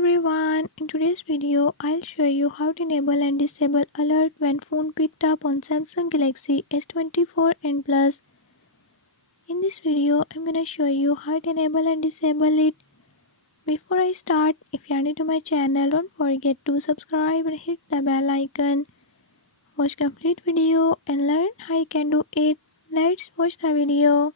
everyone, in today's video I'll show you how to enable and disable alert when phone picked up on Samsung Galaxy S24 and Plus. In this video I'm gonna show you how to enable and disable it. Before I start, if you are new to my channel, don't forget to subscribe and hit the bell icon. Watch complete video and learn how you can do it. Let's watch the video.